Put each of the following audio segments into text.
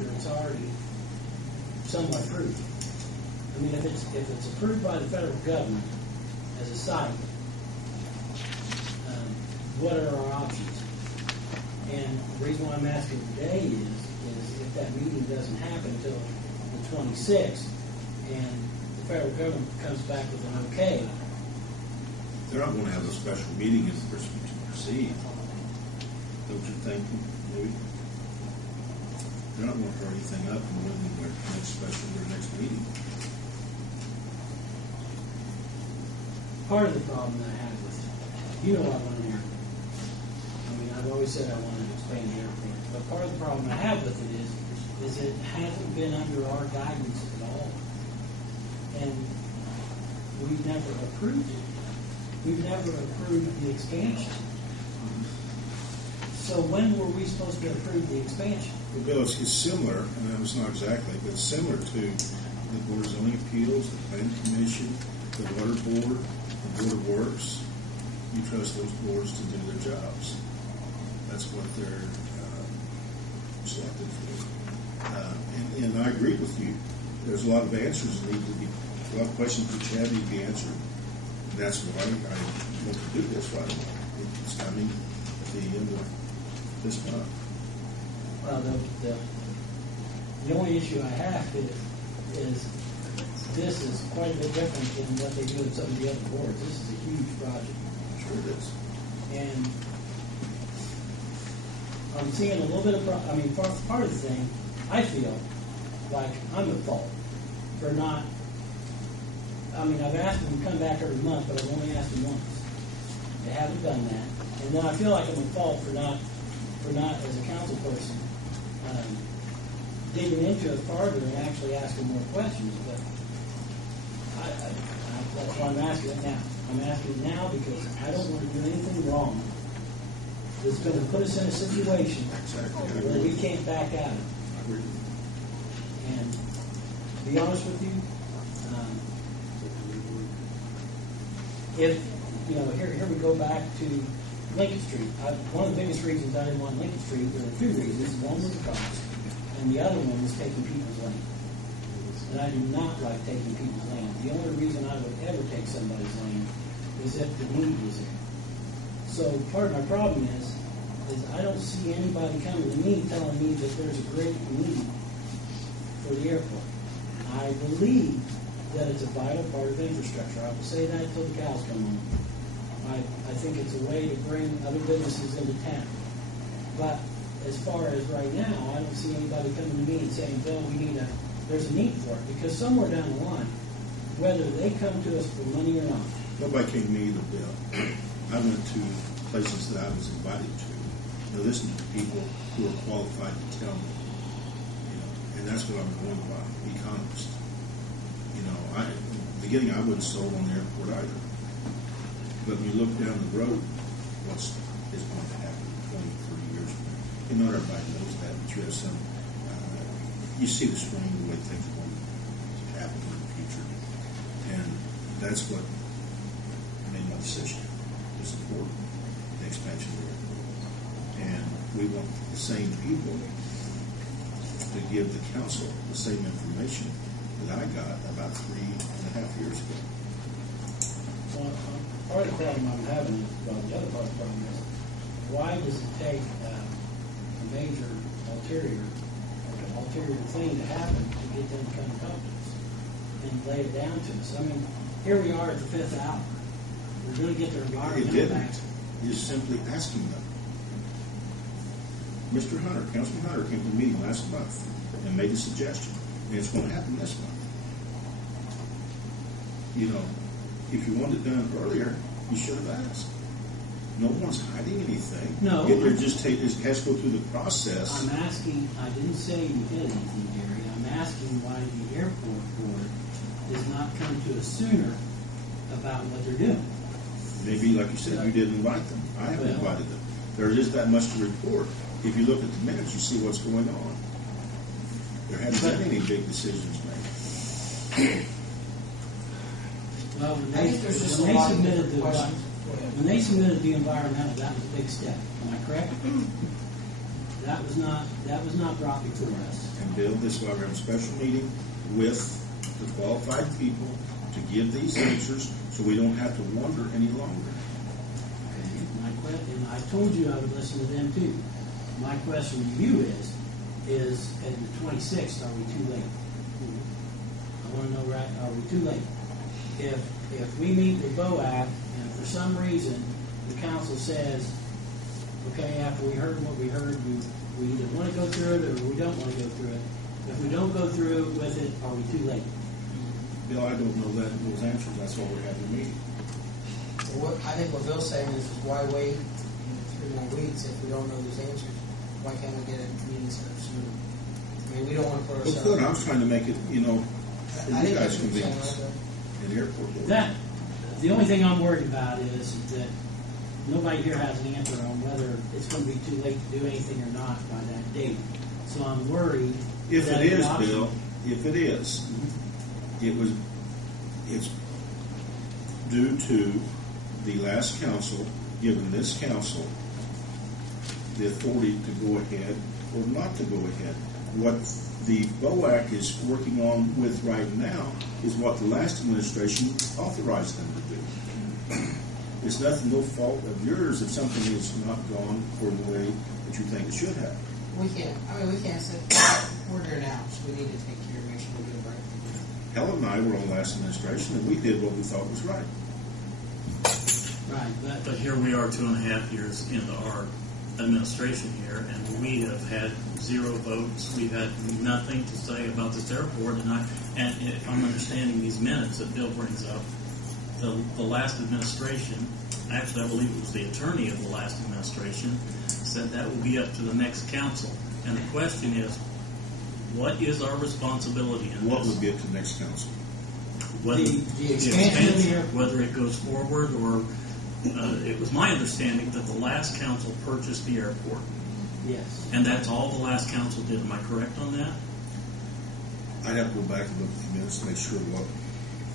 after it's already somewhat approved. I mean, if it's approved by the federal government as a site, what are our options? And the reason why I'm asking today is if that meeting doesn't happen until the 26th, and the federal government comes back with an okay. They're not going to have a special meeting as the person to proceed. Don't you think, maybe? They're not going to hurry anything up more than their next special or next meeting. Part of the problem that I have with it, you know I want an airport. I mean, I've always said I want to expand the airport. But part of the problem I have with it is it hasn't been under our guidance at all. And we've never approved it. We've never approved the expansion. So when were we supposed to approve the expansion? Well, Bill, it's similar, and it's not exactly, but it's similar to the Board of Zoning Appeals, the Planning Commission, the Water Board, the Board of Works. You trust those boards to do their jobs. That's what they're selected for. And I agree with you. There's a lot of answers that need to be, a lot of questions which have to be answered. And that's why I want to do this right away. It's coming at the end of this month. Well, the only issue I have is this is quite a bit different than what they do in some of the other boards. This is a huge project. Sure it is. And I'm seeing a little bit of, part of the thing, I feel like I'm at fault for not, I've asked them to come back every month, but I've only asked them once. They haven't done that. And then I feel like I'm at fault for not, as a council person, digging into it farther and actually asking more questions. But that's why I'm asking it now. I'm asking it now because I don't want to do anything wrong that's going to put us in a situation where we can't back out of it. And to be honest with you, here we go back to Lincoln Street. One of the biggest reasons I didn't want Lincoln Street, there were two reasons. One was the cost, and the other one was taking people's land. And I do not like taking people's land. The only reason I would ever take somebody's land is if the need was there. So part of my problem is I don't see anybody coming to me telling me that there's a great need for the airport. I believe that it's a vital part of infrastructure. I will say that until the cows come home. I think it's a way to bring other businesses into town. But as far as right now, I don't see anybody coming to me and saying, Bill, there's a need for it. Because somewhere down the line, whether they come to us for money or not. Nobody came to me either, Bill. I went to places that I was invited to. Listen to people who are qualified to tell me. And that's what I'm going by, economist. In the beginning I wasn't sold on the airport either. But when you look down the road, what is going to happen 20, 30 years from now? And not everybody knows that, but you have some, you see the swing, the way things are going to happen in the future. And that's what made my decision to support the expansion of the airport. And we want the same people to give the council the same information that I got about 3.5 years ago. Well, part of the problem I'm having is, the other part of the problem is, why does it take a major ulterior thing to happen to get them to come talk to us and lay it down to us? Here we are at the 5th hour. We're going to get their environmental back. You're simply asking them. Mr. Hunter, Councilman Hunter, came to the meeting last month and made a suggestion, and it's going to happen this month. If you wanted it done earlier, you should have asked. No one's hiding anything. No. It has to go through the process. I'm asking, I didn't say you did anything, Gary. I'm asking why the airport board does not come to us sooner about what they're doing. Maybe, like you said, you didn't invite them. I haven't invited them. There isn't that much to report. If you look at the minutes, you see what's going on. There haven't been any big decisions made. Well, when they submitted the environmental, that was a big step. Am I correct? That was not brought before us. And Bill, this is why we're having a special meeting with the qualified people to give these answers so we don't have to wonder any longer. Okay. And I told you I would listen to them too. My question to you is at the 26th, are we too late? I want to know, right, are we too late? If we meet with BOAC and for some reason the council says, okay, after we heard what we heard, we either want to go through it or we don't want to go through it. If we don't go through with it, are we too late? Bill, I don't know those answers. That's why we're having a meeting. Well, I think what Bill's saying is why wait 3 more weeks if we don't know those answers? Why can't we get a meeting set up sooner? I mean, we don't want to put Well, ourselves. good. I was trying to make it, for I you think guys' that's what you're saying, convenience okay. in the airport. That the only thing I'm worried about is that nobody here has an answer on whether it's going to be too late to do anything or not by that date. So I'm worried. If that it is, the option- Bill, if it is, it's due to the last council giving this council the authority to go ahead or not to go ahead. What the BOAC is working on with right now is what the last administration authorized them to do. It's nothing, no fault of yours if something has not gone for the way that you think it should have. We can't say, we're there now, so we need to take care of make sure we get it right. Helen and I were on last administration and we did what we thought was right. Right, But here we are 2.5 years into our administration here, and we have had 0 votes. We've had nothing to say about this airport, and if I'm understanding these minutes that Bill brings up, the last administration, actually I believe it was the attorney of the last administration, said that will be up to the next council. And the question is, what is our responsibility in What this? would be up to the next council? Whether The expansion of the airport. whether it goes forward or it was my understanding that the last council purchased the airport, yes. and that's all the last council did. Am I correct on that? I'd have to go back and look at the minutes to make sure what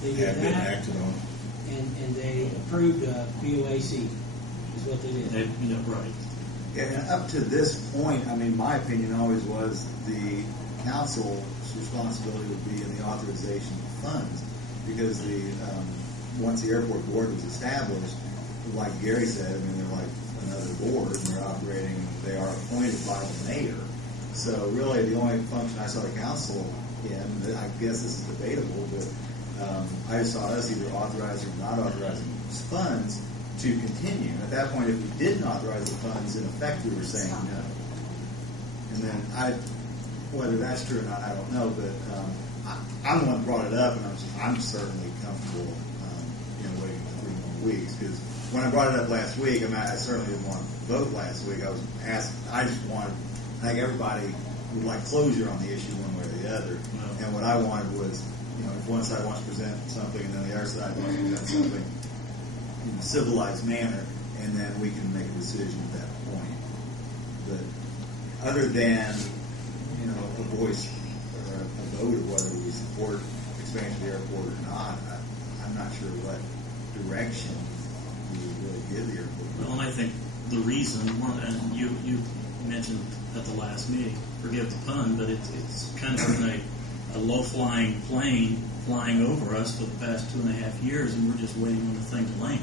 They had did been that, acted on. and they approved BOAC, is what they did. Yeah, right. And up to this point, I mean, my opinion always was the council's responsibility would be in the authorization of funds, because once the airport board was established, like Gary said, I mean, they're like another board, and they're operating, they are appointed by the mayor. So really, the only function I saw the council in, I guess this is debatable, but I just saw us either authorizing or not authorizing funds to continue. And at that point, if we didn't authorize the funds, in effect, we were saying no. And then whether that's true or not, I don't know, but I'm the one who brought it up, and I'm certainly comfortable, waiting 3 more weeks, because when I brought it up last week, I mean, I certainly didn't want to vote last week. I was asked, I think everybody would like closure on the issue one way or the other. No. And what I wanted was, if one side wants to present something and then the other side wants to present something in a civilized manner, and then we can make a decision at that point. But other than, a voice or a vote of whether we support expansion of the airport or not, I'm not sure what direction we would really give the airport. Well, and I think the reason, and you mentioned at the last meeting, forgive the pun, but it's kind of been a low-flying plane flying over us for the past 2.5 years, and we're just waiting on the thing to land.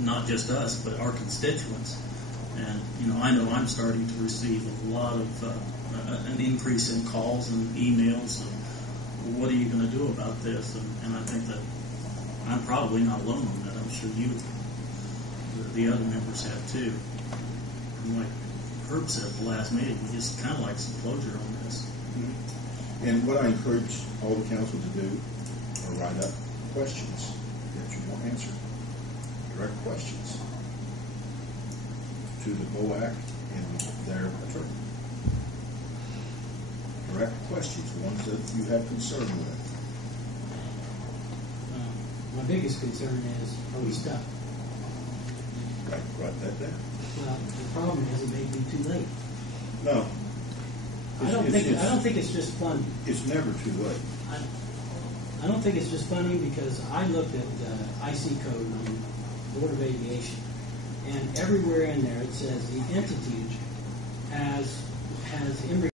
Not just us, but our constituents. And, I know I'm starting to receive a lot of an increase in calls and emails of, what are you going to do about this? And I think that I'm probably not alone on that. I'm sure the other members have too. And like Herb said at the last meeting, we just kind of like some closure on this. Mm-hmm. And what I encourage all the council to do are write up questions that you want answered. Direct questions to the BOAC and their attorney. Direct questions, ones that you have concern with. My biggest concern is, are we stuck? Write that down. Well, the problem is it may be too late. No. I don't think it's just funny. It's never too late. I don't think it's just funny because I looked at the IC code on Board of Aviation, and everywhere in there it says the entity as in